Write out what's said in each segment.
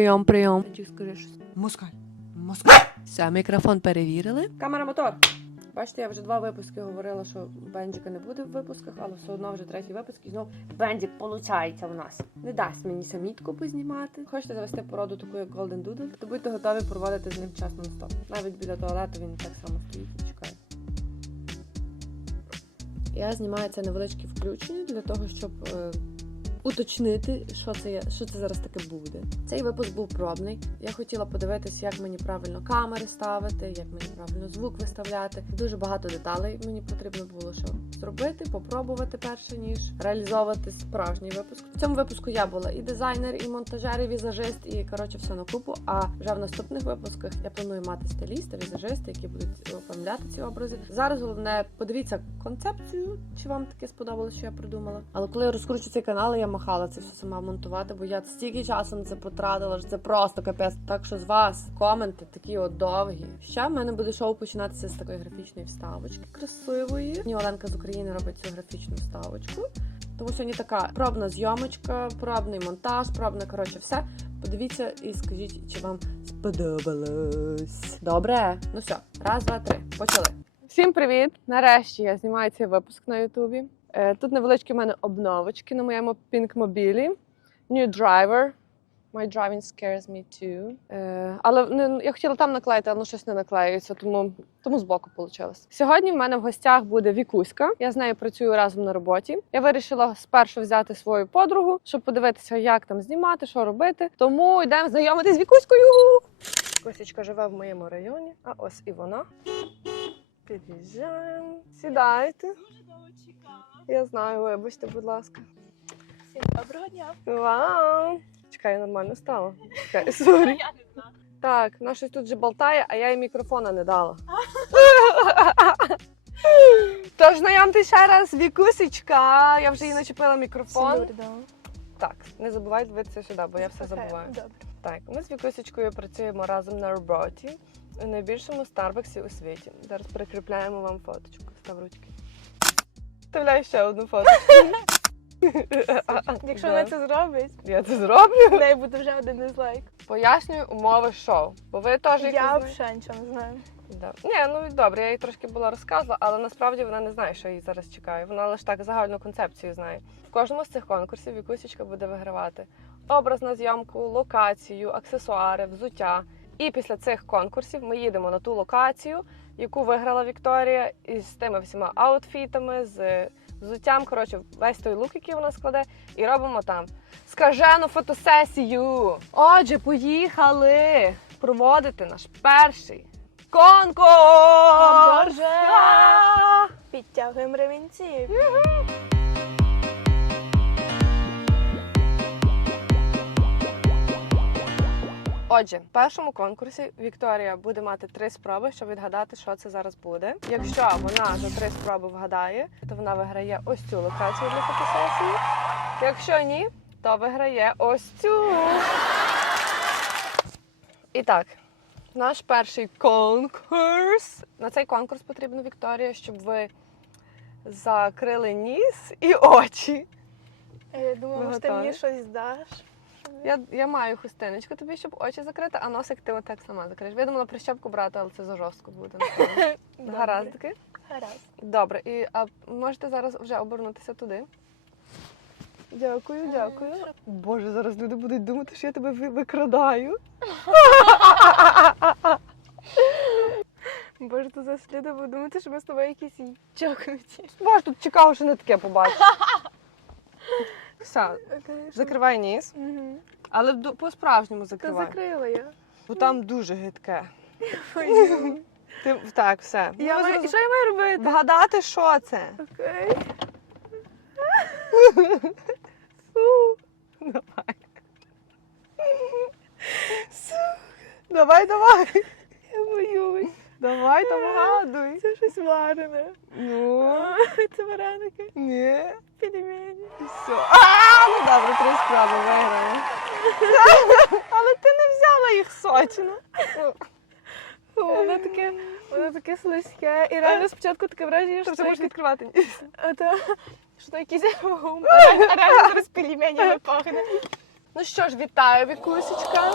Прийом, прийом. Скажи щось. Москаль. Москаль. Все, мікрофон перевірили. Камера мотор. Бачите, я вже два випуски говорила, що Бенджика не буде в випусках, але все одно вже третій випуск і знов Бенджик получається в нас. Не дасть мені самітку познімати. Хочете завести породу таку, як Golden Doodle, то будьте готові проводити з ним час на стоп. Навіть біля туалету він так само стоїть і чекає. Я знімаю це невеличке включення для того, щоб е, уточнити, що це, є- що це зараз таке буде. Цей випуск був пробний. Я хотіла подивитися, як мені правильно камери ставити, як мені правильно звук виставляти. Дуже багато деталей мені потрібно було що зробити, попробувати перше ніж реалізовувати справжній випуск. В цьому випуску я була і дизайнер, і монтажер, і візажист, і коротше все на купу. А вже в наступних випусках я планую мати стиліста, візажиста, які будуть оформляти ці образи. Зараз головне подивіться концепцію, чи вам таке сподобалося, що я придумала. Але коли я розкручу цей канал, я махала це все сама монтувати, бо я стільки часу на це потратила, що це просто капець. Так що з вас коменти такі от довгі. Ще в мене буде шоу починатися з такої графічної вставочки красивої. Мені Оленка з України робить цю графічну вставочку. Тому сьогодні така пробна зйомочка, пробний монтаж, пробне коротше все. Подивіться і скажіть, чи вам сподобалось. Добре, ну все, раз, два, три. Почали. Всім привіт! Нарешті я знімаю цей випуск на Ютубі. Е, Тут невеличкі в мене обновочки на моєму пінк-мобілі. New driver. My driving scares me too. Е, але я хотіла там наклеїти, але ну, щось не наклеюється, тому, тому збоку вийшло. Сьогодні в мене в гостях буде Вікуська. Я з нею працюю разом на роботі. Я вирішила спершу взяти свою подругу, щоб подивитися, як там знімати, що робити. Тому йдемо знайомитись з Вікуською. Косічка живе в моєму районі, а ось і вона. Під'їжджаємо. Сідайте. Я знаю, вибачте, будь ласка. Всім доброго дня. Вау! Чекай, нормально стало. Чекай, сорі. Я не знаю. Так, вона щось тут вже болтає, а я їй мікрофона не дала. Тож знайомте ще раз Вікусечка. Я вже їй начепила мікрофон. Так, не забувай дивитися сюди, бо я все забуваю. Добре. Так, ми з Вікусечкою працюємо разом на роботі у найбільшому Старбаксі у світі. Зараз прикріпляємо вам фоточку. Став ручки. Вставляю ще одну фоточку. Якщо вона це зробить, Я це зроблю. в неї буде вже один дизлайк. Пояснюю умови шоу. Бо ви теж Я взагалі нічого не знаю. Да. Ні, ну добре, я їй трошки була розказувала, але насправді вона не знає, що її зараз чекає. Вона лише так загальну концепцію знає. В кожному з цих конкурсів Вікусічка буде вигравати образ на зйомку, локацію, аксесуари, взуття. І після цих конкурсів ми їдемо на ту локацію, яку виграла Вікторія, із тими всіма аутфітами, з взуттям. Коротше, весь той лук, який вона складе, і робимо там скажену фотосесію. Отже, поїхали проводити наш перший конкурс! О, Боже! Підтягуємо ремінці. Отже, в першому конкурсі Вікторія буде мати три спроби, щоб відгадати, що це зараз буде. Якщо вона за три спроби вгадає, то вона виграє ось цю локацію для фотосесії. Якщо ні, то виграє ось цю. І так, наш перший конкурс. На цей конкурс потрібно Вікторія, щоб ви закрили ніс і очі. Я думала, що ти мені щось даш. Я, я маю хустиночку тобі, щоб очі закрити, а носик ти отак сама закриєш. Я думала прищепку брати, але це за жорстко буде. Добре. Гаразд. Добре, і а можете зараз вже обернутися туди. Дякую, дякую. Боже, зараз люди будуть думати, що я тебе викрадаю. Боже, то зараз люди будуть думати, що ми з тобою якісь чокнуті. Боже, тут чекав, що не таке побачиш. Все, закривай ніс, Угу. але по-справжньому Та закривай. закрила я. Бо там дуже гидке. Ти так, все. Я Ну, маю- зроз- що я маю робити? Вгадати, що це? Окей. Фу. Давай. Давай, давай. Я боюсь. Давай, там вгадуй. Це щось варене. Ну, Це вареники. ні. Пельмені. Все. А, ну добре, три. Але ти не взяла їх сочно. Воно таке, воно таке слизьке. І реально спочатку таке враження, що Тобто це можна відкривати. А то, що то якийсь гум. А реально- а реально зараз пельменями пахне. Ну що ж, вітаю, Вікусечка.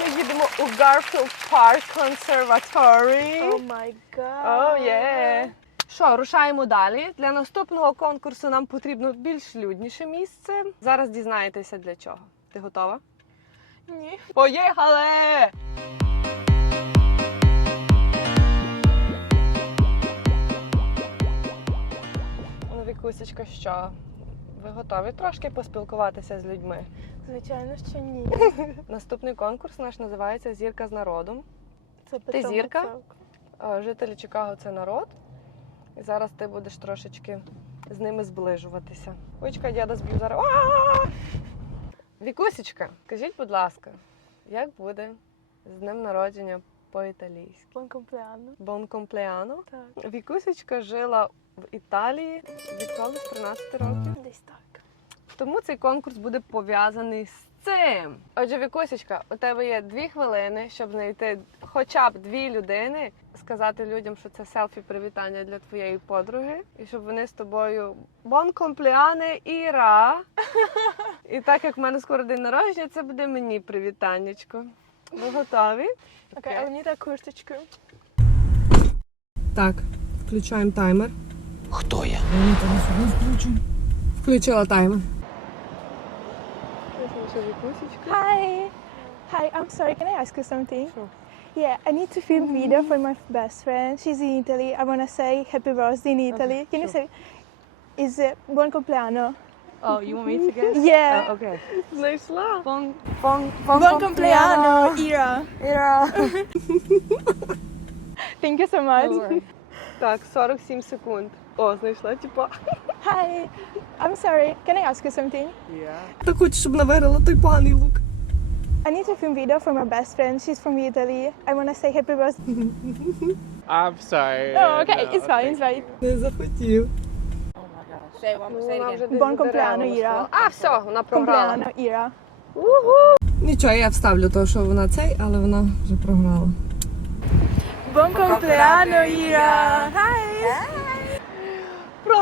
Ми їдемо у Garfield Park Conservatory. Oh my god. О, є. Що, рушаємо далі. Для наступного конкурсу нам потрібно більш людніше місце. Зараз дізнаєтеся для чого. Ти готова? Ні. Поїхали! Ну, Вікусечка, що? Ви готові трошки поспілкуватися з людьми? Звичайно, що ні. Наступний конкурс наш називається Зірка з народом. Це Петро зірка? Е, Жителі Чикаго це народ. І зараз ти будеш трошечки з ними зближуватися. Ой, чекай, зб'ю зараз. Вікусечка, скажіть, будь ласка, як буде з днем народження по-італійськи? Buon compleanno. Бон комплеано. Так. Вікусечка жила в Італії відколи з 13 років. Десь так. Тому цей конкурс буде пов'язаний з цим. Отже, Вікусечка, у тебе є дві хвилини, щоб знайти хоча б дві людини, сказати людям, що це селфі привітання для твоєї подруги, і щоб вони з тобою бон компліане Іра. І так як в мене скоро день народження, це буде мені привітаннячко. Ви готові? Окей, але мені так курточку. Так, включаємо таймер. Хто я? Включила таймер. Hi. Hi, I'm sorry, can I ask you something? Sure. Yeah, I need to film video for my best friend. She's in Italy. I want to say happy birthday in Italy. can you sure. say, is it buon compleanno? Oh, you want me to guess? Yeah. Окей. Знайшла. Бон, бон, buon compleanno, Ira. Іра. Thank you so much. Так, 47 секунд. О, знайшла, типа. Hi. I'm sorry, can I ask you something? Так хочу, щоб виграла той поганий лук. I need to film video for my best friend. She's from Italy. I want to say happy birthday. I'm sorry. Oh, okay, no, it's fine, it's fine. Не захотів. Вона again. вже Buon compleanno, Іра. А, все, вона програла. Compleanno, Ira. Нічого, я вставлю того, що вона цей, але вона вже програла. Buon compleanno, Ira.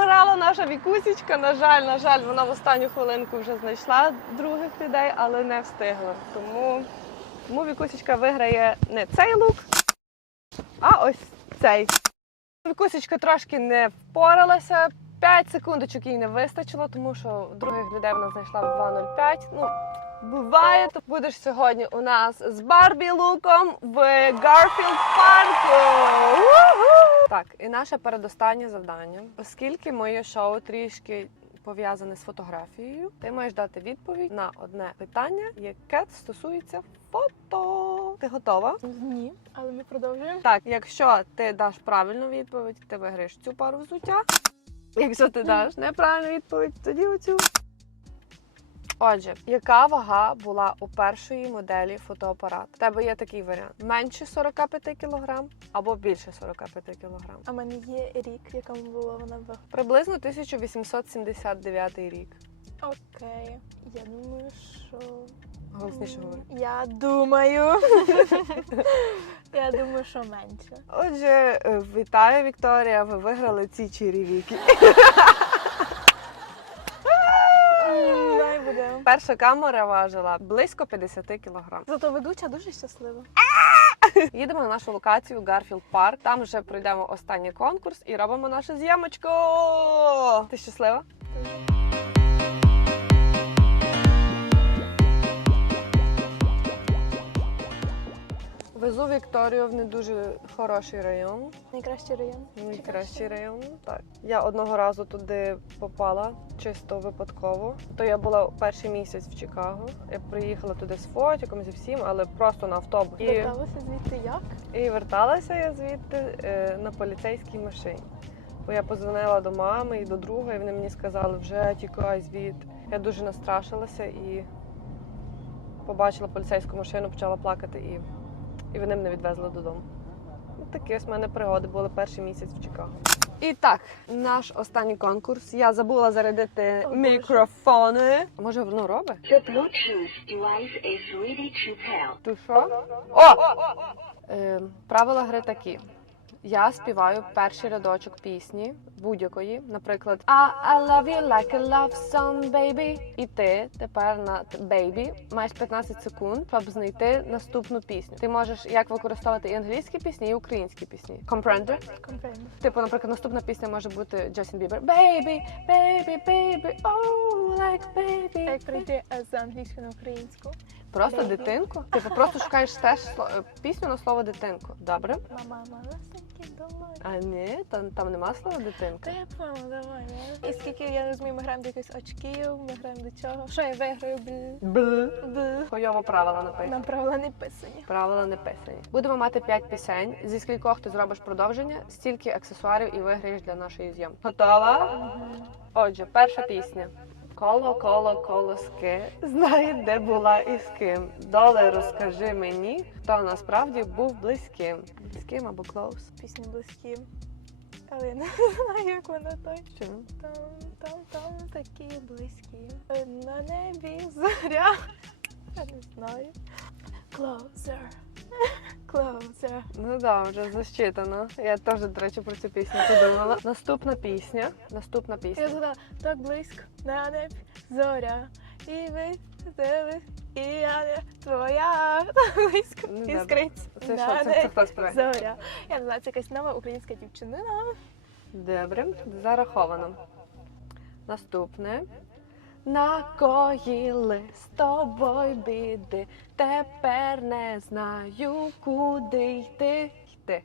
Програла наша вікусічка. На жаль, на жаль, вона в останню хвилинку вже знайшла других людей, але не встигла. Тому, тому вікусічка виграє не цей лук, а ось цей. Вікусічка трошки не впоралася. 5 секундочок їй не вистачило, тому що других людей вона знайшла в 2.05. Ну, буває, то будеш сьогодні у нас з Барбі луком в Гарфілд парку. Так, і наше передостаннє завдання. Оскільки моє шоу трішки пов'язане з фотографією, ти маєш дати відповідь на одне питання, яке стосується фото. Ти готова? Ні, але ми продовжуємо. Так, якщо ти даш правильну відповідь, ти виграєш цю пару взуття. Якщо ти даш неправильну відповідь, тоді оцю. Отже, яка вага була у першої моделі фотоапарату? У тебе є такий варіант: менше 45 кг або більше 45 кг. А в мене є рік, в якому була вона в. Приблизно 1879 рік. Окей. Я думаю, що. Голосніше говори. Я думаю. Я думаю, що менше. Отже, е, вітаю, Вікторія. Ви виграли ці черевіки. Дай. Перша камера важила близько 50 кг. Зато ведуча дуже щаслива. Їдемо на нашу локацію Гарфілд Парк. Там вже пройдемо останній конкурс і робимо нашу зйомочку. Ти щаслива? Везу Вікторію в не дуже хороший район. Найкращий район. Найкращий район. Так. Я одного разу туди попала чисто випадково. То я була перший місяць в Чикаго. Я приїхала туди з фотиком, зі всім, але просто на автобус. І... Верталася звідти як? І верталася я звідти е, на поліцейській машині. Бо я позвонила до мами і до друга, і вони мені сказали, вже тікай звідти. Я дуже настрашилася і побачила поліцейську машину, почала плакати, і, і вони мене відвезли додому. Ну, Такі ось в мене пригоди були перший місяць в Чикаго. І так, наш останній конкурс. Я забула зарядити О, мікрофони. Може, воно робить? The Bluetooth device is ready to pair. Ти що? О! Е, правила гри такі. Я співаю перший рядочок пісні будь-якої, наприклад, I, I love you like a love song, baby. І ти тепер на baby маєш 15 секунд, щоб знайти наступну пісню. Ти можеш як використовувати і англійські пісні, і українські пісні. Comprende? Comprendo. Типу, наприклад, наступна пісня може бути Justin Bieber. Baby, baby, baby, oh, like baby. Як прийти з англійської на українську? Просто дитинку. Типу, просто шукаєш теж сло- е, пісню на слово дитинку. Добре? Мама, малесенькі долоні. А ні, там, там нема слова Та дитинка. я поняла, давай. І скільки я розумію, ми граємо до якихось очків, ми граємо до чого. Що я виграю? Бл. Бл. Бл. Хойово правила написані. Нам правила не писані. Правила не писані. Будемо мати 5 пісень. Зі скількох ти зробиш продовження, стільки аксесуарів і виграєш для нашої зйомки. Готова? Отже, перша пісня. Коло, коло, колоски, знає, де була і з ким. Доле розкажи мені, хто насправді був близьким. Близьким або close. Пісні близькі. Але я не знаю, як вона той. Що? Там, там, там такі близькі. На небі зоря. Я не знаю. Closer. Closer. Ну да, вже засчитано. Я теж, до речі, про цю пісню подумала. Наступна пісня. Наступна пісня. Я згадала, так близько на небі зоря. І ви, тебе, і я не твоя. Так близько Ну, да. іскриць. Це на що? Це, це небі хто співає? Зоря. Я не знаю, це якась нова українська дівчина. Добре, зараховано. Наступне. Накоїли з тобою біди. Тепер не знаю, куди йти. Йти.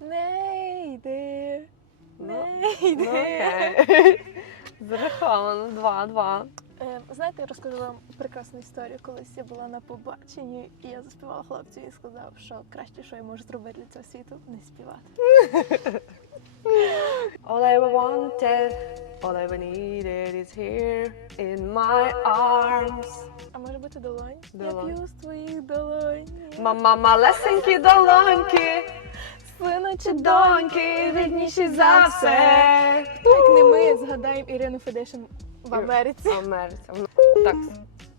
Не йди. Ну, Не ну, йди. окей. Зараховано. Два-два. Е, Знаєте, я розкажу вам прекрасну історію. Колись я була на побаченні, і я заспівала хлопцю і сказав, що краще, що я можу зробити для цього світу, не співати. All I wanted, all I ever needed is here in my arms. А може бути долонь? Долонь. Я п'ю з твоїх долонь. Мама малесенькі долоньки, сина чи доньки, рідніші за все. Як не ми згадаємо Ірину Федешин в Америці. Америці. Так.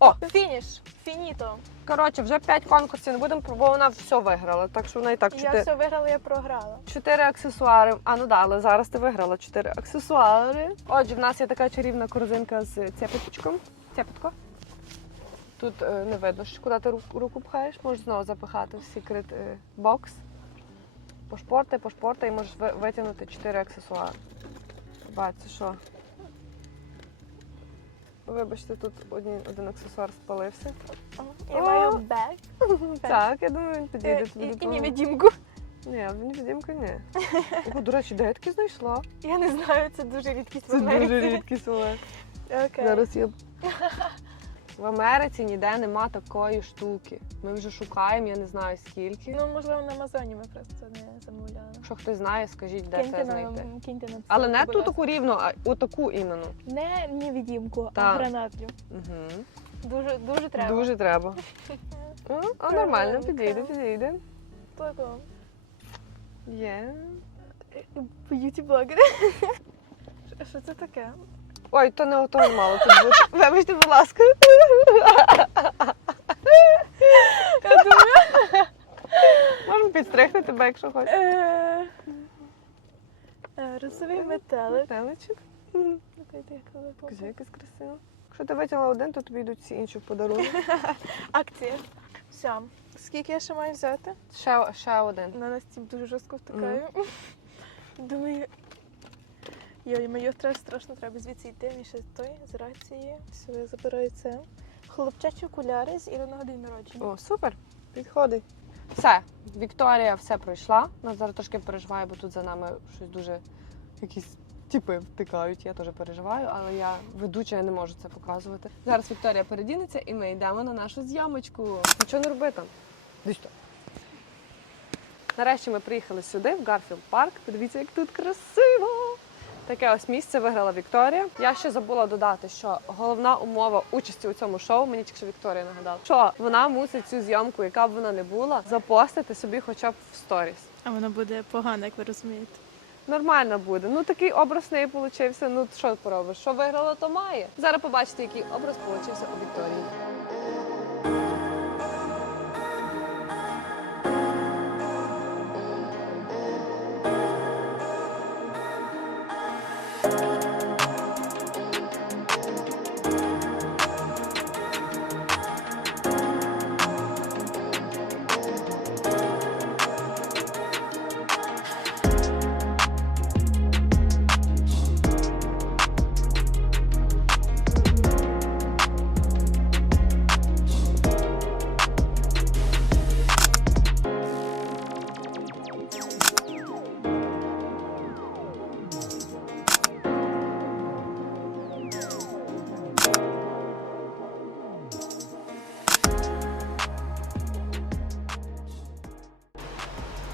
О, Фініш, фініто. коротше, вже п'ять конкурсів не будемо, бо вона все виграла. Так що вона і так Я все виграла, я програла. чотири аксесуари. А ну да, але зараз ти виграла чотири аксесуари. Отже, в нас є така чарівна корзинка з цепочком. Цепочко. Тут е, не видно, що куди ти руку, руку пхаєш, можеш знову запихати в секрет е, бокс. Пошпорти, пошпорти і можеш ви- витягнути чотири аксесуари. Бач, це що? Вибачте, тут один, один аксесуар спалився. Я маю бек. Так, я думаю, він підійде Е, тобі. І, і допоможе. Ні, в невидимку ні. О, до речі, де я таки знайшла? Я не знаю, це дуже рідкість в Це дуже рідкість. Окей. Зараз я. В Америці ніде нема такої штуки. Ми вже шукаємо, я не знаю скільки. Ну, можливо, на Амазоні ми просто не замовляли. Якщо хтось знає, скажіть, де це знайти. киньте нам Але не ту таку рівну, а отаку іменно. Не невидимку, а Так. гранатлю. Угу. Дуже, дуже треба. Дуже треба. О, о, нормально, підійде, підійде. Тако. Є. Б'юті-блогери. Що це таке? Ой, то не ото мало тут бути. Вибачте, будь ласка. Я думаю. Можемо підстригти тебе, якщо хочеш. Е, е, Розовий метелик. Телечок. Слухайте, як ви Покажи, якась красива. Якщо ти витягла один, то тобі йдуть всі інші в подарунок. Акція. Все. Скільки я ще маю взяти? Ще, ще один. На нас цим дуже жорстко втикаю. Думаю. Йой, моє треба страшно, треба звідси йти. Мені ще той з рації. Все, я забираю це. Хлопчачі окуляри з Іриного день народження. О, супер. Підходить. Все, Вікторія все пройшла. Вона зараз трошки переживає, бо тут за нами щось дуже якісь типи втикають. Я теж переживаю, але я ведуча, я не можу це показувати. Зараз Вікторія передінеться і ми йдемо на нашу зйомочку. Нічого не роби там. Десь. Нарешті ми приїхали сюди, в Гарфілд Парк. Подивіться, як тут красиво. Таке ось місце виграла Вікторія. Я ще забула додати, що головна умова участі у цьому шоу, мені тільки що Вікторія нагадала, що вона мусить цю зйомку, яка б вона не була, запостити собі хоча б в сторіс. А воно буде погано, як ви розумієте. Нормально буде. Ну такий образ в неї получився. Ну що поробиш? Що виграла, то має. Зараз побачите, який образ получився у Вікторії.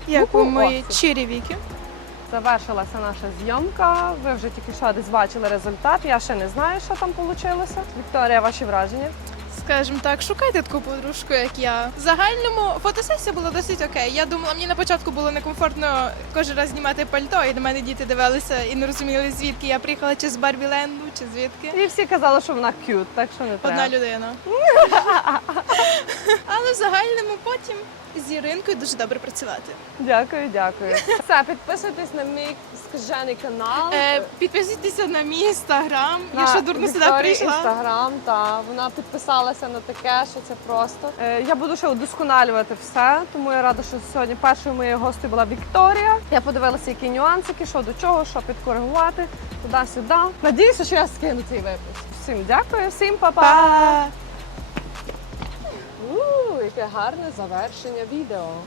Як вам мої черевіки? Завершилася наша зйомка. Ви вже тільки що десь бачили результат. Я ще не знаю, що там вийшло. Вікторія, ваші враження? Скажімо так, шукайте таку подружку, як я. В загальному фотосесія була досить окей. Я думала, мені на початку було некомфортно кожен раз знімати пальто, і до мене діти дивилися і не розуміли, звідки я приїхала, чи з Барбіленду, чи звідки. І всі казали, що вона к'ют, так що не треба. Одна людина. Але в загальному потім з Іринкою дуже добре працювати. Дякую, дякую. Все, підписуйтесь на мій скажений канал. Е, підписуйтеся на мій інстаграм. Я що дурно сюди прийшла. Інстаграм, та вона підписалася на таке, що це просто. Е, я буду ще удосконалювати все, тому я рада, що сьогодні першою моєю гостею була Вікторія. Я подивилася, які нюансики, що до чого, що підкоригувати, туди-сюди. Надіюся, що я скину цей випуск. Всім дякую, всім па-па! Яке гарне завершення відео.